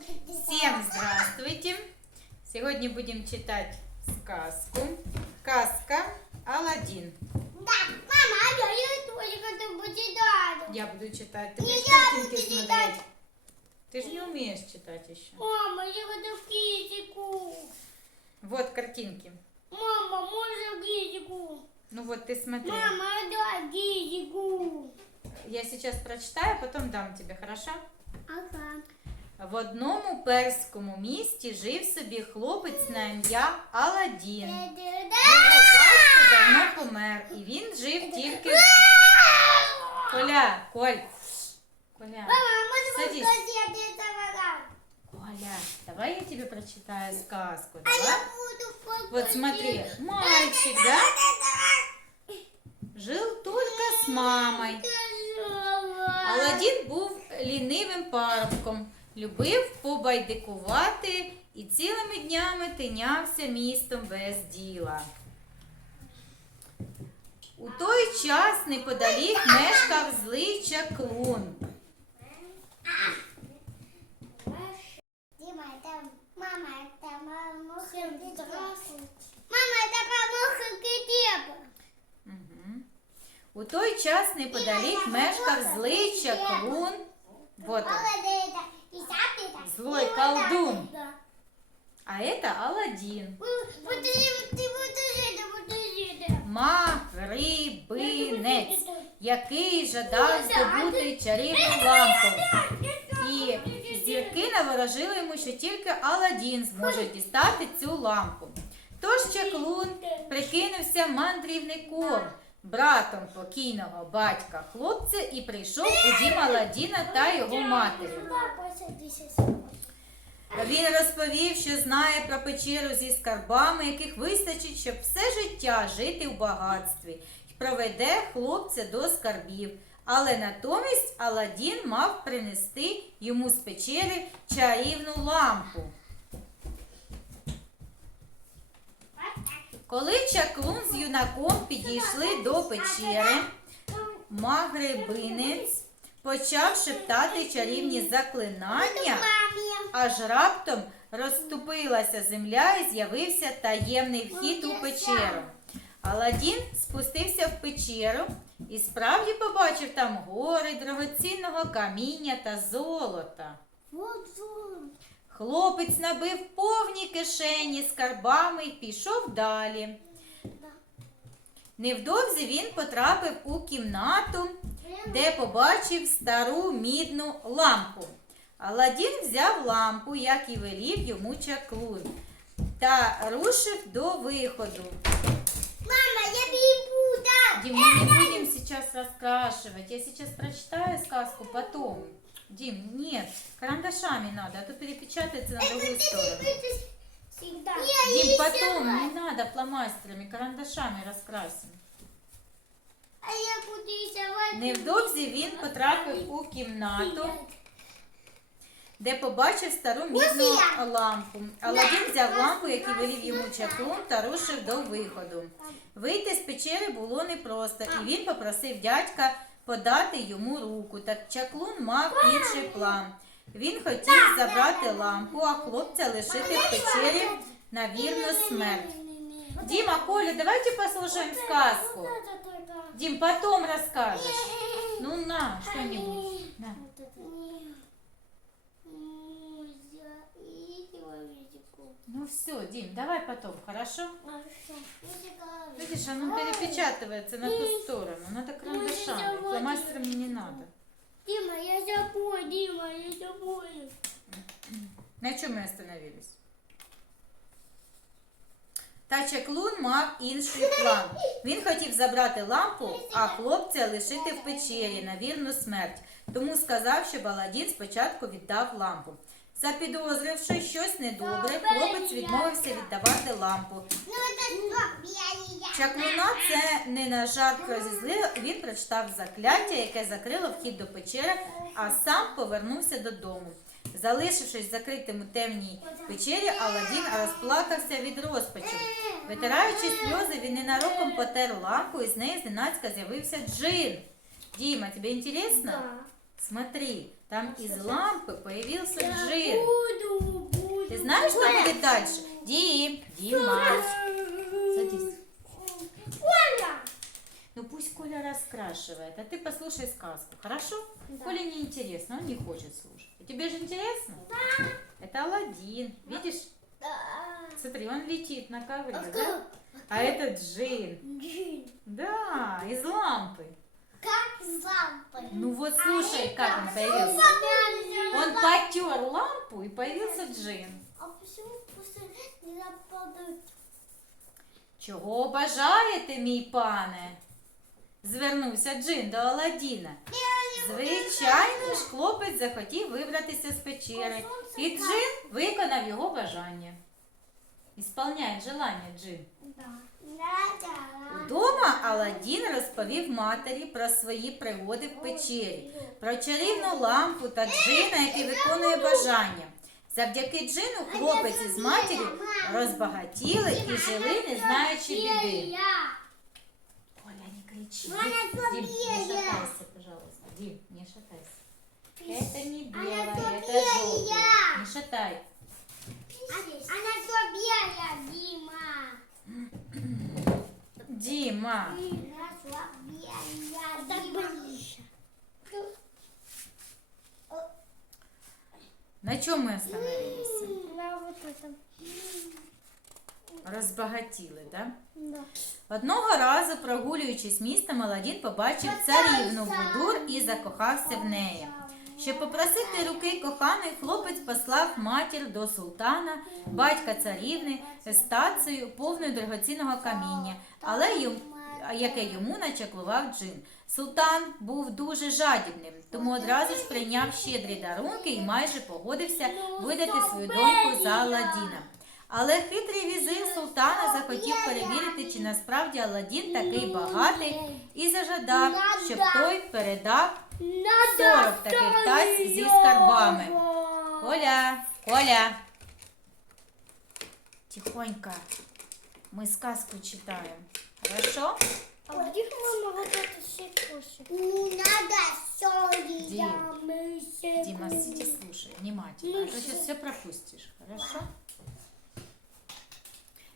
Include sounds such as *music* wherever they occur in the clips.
Всем здравствуйте! Сегодня будем читать сказку. Сказка Аладдин. Да, мама, а я, я тоже хочу почитать. Я буду читать. Ты Не будешь я буду смотреть. читать. Ты же не умеешь читать еще. Мама, я хочу кисику. Вот картинки. Мама, можно кисику? Ну вот ты смотри. Мама, дай кисику. Я сейчас прочитаю, а потом дам тебе, хорошо? Ага. В одному перському місті жив собі хлопець на ім'я Аладдін. Його батько давно помер, і він жив тільки. Коля, Коль. Коля. Садись. Коля, давай я тебе прочитаю сказку. А я Давай. Вот смотри, мальчик, да, жил только с мамой. Аладдін був лінивим парубком, любив побайдикувати і цілими днями тинявся містом без діла. У той час неподалік мешкав злий чаклун. Дима, это мама, это мамуха Мама, это мамуха Китеба. Мгм. У той час неподалік мешкав злий чаклун. Вот он. Злой колдун. А это да подожди, який жадав здобути чарівну лампу. І зірки наворожили йому, що тільки Аладдін зможе дістати цю лампу. Тож чаклун прикинувся мандрівником, братом покійного батька хлопця і прийшов у дім Аладдіна та його матері. Він розповів, що знає про печеру зі скарбами, яких вистачить, щоб все життя жити в багатстві, і проведе хлопця до скарбів. Але натомість Аладдін мав принести йому з печери чарівну лампу. Коли чаклун з юнаком підійшли до печери, магребинець почав шептати чарівні заклинання. Аж раптом розступилася земля і з'явився таємний вхід у печеру. Аладдін спустився в печеру і справді побачив там гори дорогоцінного каміння та золота. Хлопець набив повні кишені скарбами і пішов далі. Невдовзі він потрапив у кімнату, де побачив стару мідну лампу. Аладдін взяв лампу, як і велів йому чаклун, та рушив до виходу. Мама, я бегу, да. Дим, мы не будем сейчас раскрашивать. Я сейчас прочитаю сказку потом. Дим, нет, карандашами надо, а то перепечатается на другую сторону. Всегда. Дим, потом, не надо фломастерами, карандашами раскрасим. А я буду рисовать. Невдовзі він потрапив у кімнату, де побачив стару мідну лампу. Аладдін взяв лампу, яку велів йому чаклун, та рушив до виходу. Вийти з печери було непросто, і він попросив дядька подати йому руку. Та чаклун мав інший план. Він хотів забрати лампу, а хлопця лишити в печері на вірну смерть. Дима, Коля, давайте послушаем сказку. Дим, потом расскажешь. Ну на, что-нибудь. На. Ну все, Дим, давай потом, хорошо? Видишь, оно перепечатывается на ту сторону. Надо карандашами. Фломастерами не надо. Дима, я забыл, Дима, я забыл. На чому ми остановились? Та чаклун мав інший план. Він хотів забрати лампу, а хлопця лишити в печері на вірну смерть. Тому сказав, що Аладдін спочатку віддав лампу. Запідозривши щось недобре, хлопець відмовився віддавати лампу. Ну. Чаклуна це не на жарт розізлило, він прочитав закляття, яке закрило вхід до печери, а сам повернувся додому. Залишившись закритим у темній печері, Аладдін розплакався від розпачу. Витираючи сльози, він ненароком потер лампу, і з неї зненацька з'явився джин. Дима, тебе интересно? Да. Смотри, там из лампы появился джин. Буду знаешь, что будет дальше? Дим, Дима, садись. Оля! Ну пусть Коля раскрашивает, а ты послушай сказку, хорошо? Да. Коле не интересно, он не хочет слушать. А тебе же интересно? Да. Это Алладин, видишь? Да. Смотри, он летит на ковре, да? А это Джин. Джин. Да, из лампы. Как лампы. Ну вот слушай, как он появился. Он потер лампу и появился Джин. А почему после не нападают? Чого бажаєте, мій пане? Звернувся Джин до Аладдіна. Звичайно ж, хлопець захотів вибратися з печери, і Джин виконав його бажання. Ісполняй желання, Джин. Да. Да, да. Вдома Аладдін розповів матері про свої пригоди в печері, про чарівну лампу та Джина, який виконує бажання. Завдяки Джину хлопець із матір'ю розбагатіли і жили, не знаючи біди. Я. Оля, не кричи. Она Дим, не София. шатайся, пожалуйста. Дим, не шатайся. Это не белое, Она это София. желтый. Не шатай. Она слабее, Дима. Дима. Дима. На чем мы остановились? На вот этом. Розбагатіли, да? Да. Одного разу, прогулюючись містом, Аладдін побачив царівну Будур і закохався в неї. Щоб попросити руки коханої, хлопець послав матір до султана, батька царівни, з тацею повною дорогоцінного каміння, але йому, яке йому начаклував джин. Султан був дуже жадібним, тому одразу ж прийняв щедрі дарунки і майже погодився видати свою доньку за Аладдіна. Але хитрий візир султана захотів перевірити, чи насправді Аладдін такий багатий, і зажадав, щоб той передав 40 таких таць зі скарбами. Коля, Коля. Тихонько. Мы сказку читаем. Хорошо? А где мама вот это все кушает? Не надо соли. Дим. Дима, сиди, слушай внимательно, а то сейчас все пропустишь. Хорошо?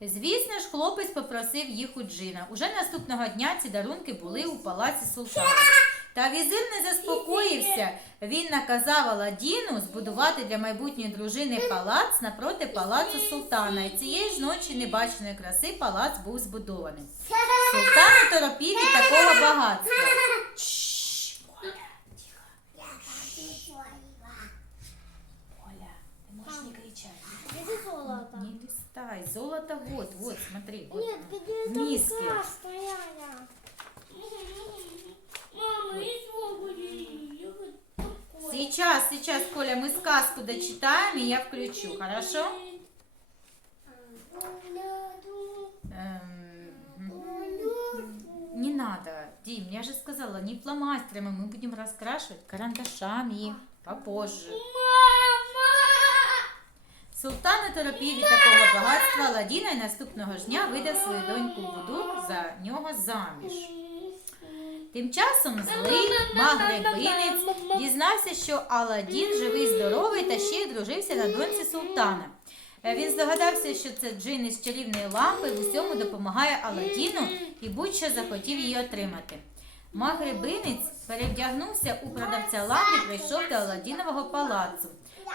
Звісно ж, хлопець попросив їх у Джина. Уже наступного дня ці дарунки були у палаці султана. *laughs* Та візир не заспокоївся. Він наказав Аладдіну збудувати для майбутньої дружини палац напроти палацу султана. І цієї ж ночі небаченої краси палац був збудований. Султан торопів від такого багатства. Золото? Не листай. Золото вот, вот, смотри. Вот. Нет, где В там миске. красная? Мама, и Сейчас, сейчас, Коля, мы сказку дочитаем, и я включу, хорошо? Эм, Не надо, Дим, я же сказала, не фломастерами, мы будем раскрашивать карандашами попозже. Султан не торопів від такого багатства Аладдіна і наступного ж дня видав свою доньку Буду за нього заміж. Тим часом злий магребинець дізнався, що Аладдін живий, здоровий та ще й дружився на доньці султана. Е, Він здогадався, що це джин із чарівної лампи в усьому допомагає Аладдіну і будь-що захотів її отримати. Магребинець перевдягнувся у продавця ламп і прийшов до Аладдінового палацу,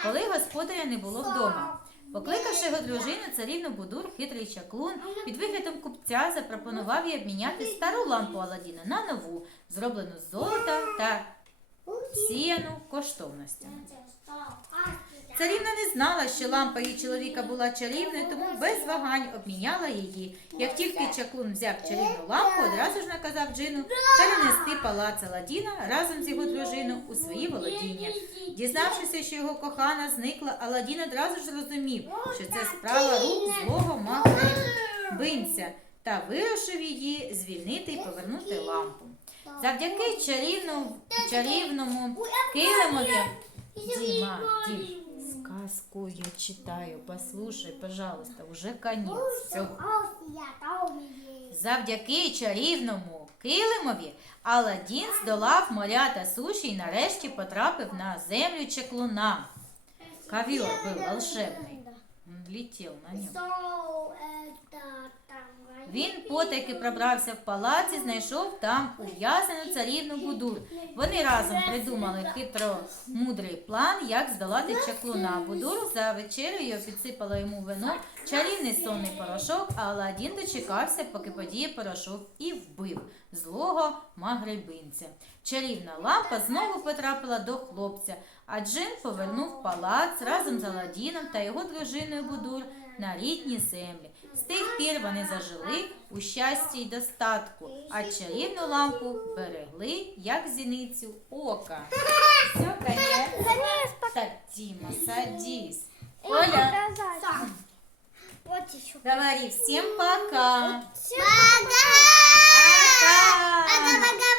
коли господаря не було вдома. Покликавши його дружину, царівну Будур, хитрий чаклун, під виглядом купця запропонував їй обміняти стару лампу Аладдіна на нову, зроблену з золота та сіяну коштовностями. Царівна не знала, що лампа її чоловіка була чарівною, тому без вагань обміняла її. Як тільки чаклун взяв чарівну лампу, одразу ж наказав Джину перенести палац Аладдіна разом з його дружиною у свої володіння. Дізнавшися, що його кохана зникла, Аладдін одразу ж зрозумів, що це справа рук злого магребинця та вирушив її звільнити і повернути лампу. Завдяки чарівному, чарівному килимові Дима, Дим, сказку я читаю, послушай, пожалуйста, уже конец. Все. Завдяки чарівному килимові Аладдін здолав моря та суші і нарешті потрапив на землю чеклуна. Ковер був волшебний. влетів на нього. Він потайки пробрався в палац і знайшов там ув'язнену царівну Будур. Вони разом придумали хитро мудрий план, як здолати чаклуна. Будур за вечерею підсипала йому вино, чарівний сонний порошок, а Аладдін дочекався, поки подіє порошок, і вбив злого магребинця. Чарівна лампа знову потрапила до хлопця, а Джин повернув палац разом з Аладдіном та його дружиною Будур на рідні землі. З тих пір вони зажили у щасті й достатку, а чарівну лампу берегли, як зіницю ока. Все, конець. Так, Діма, садись. Оля, Вот еще. говори всем пока. Пока! Пока. Пока, пока,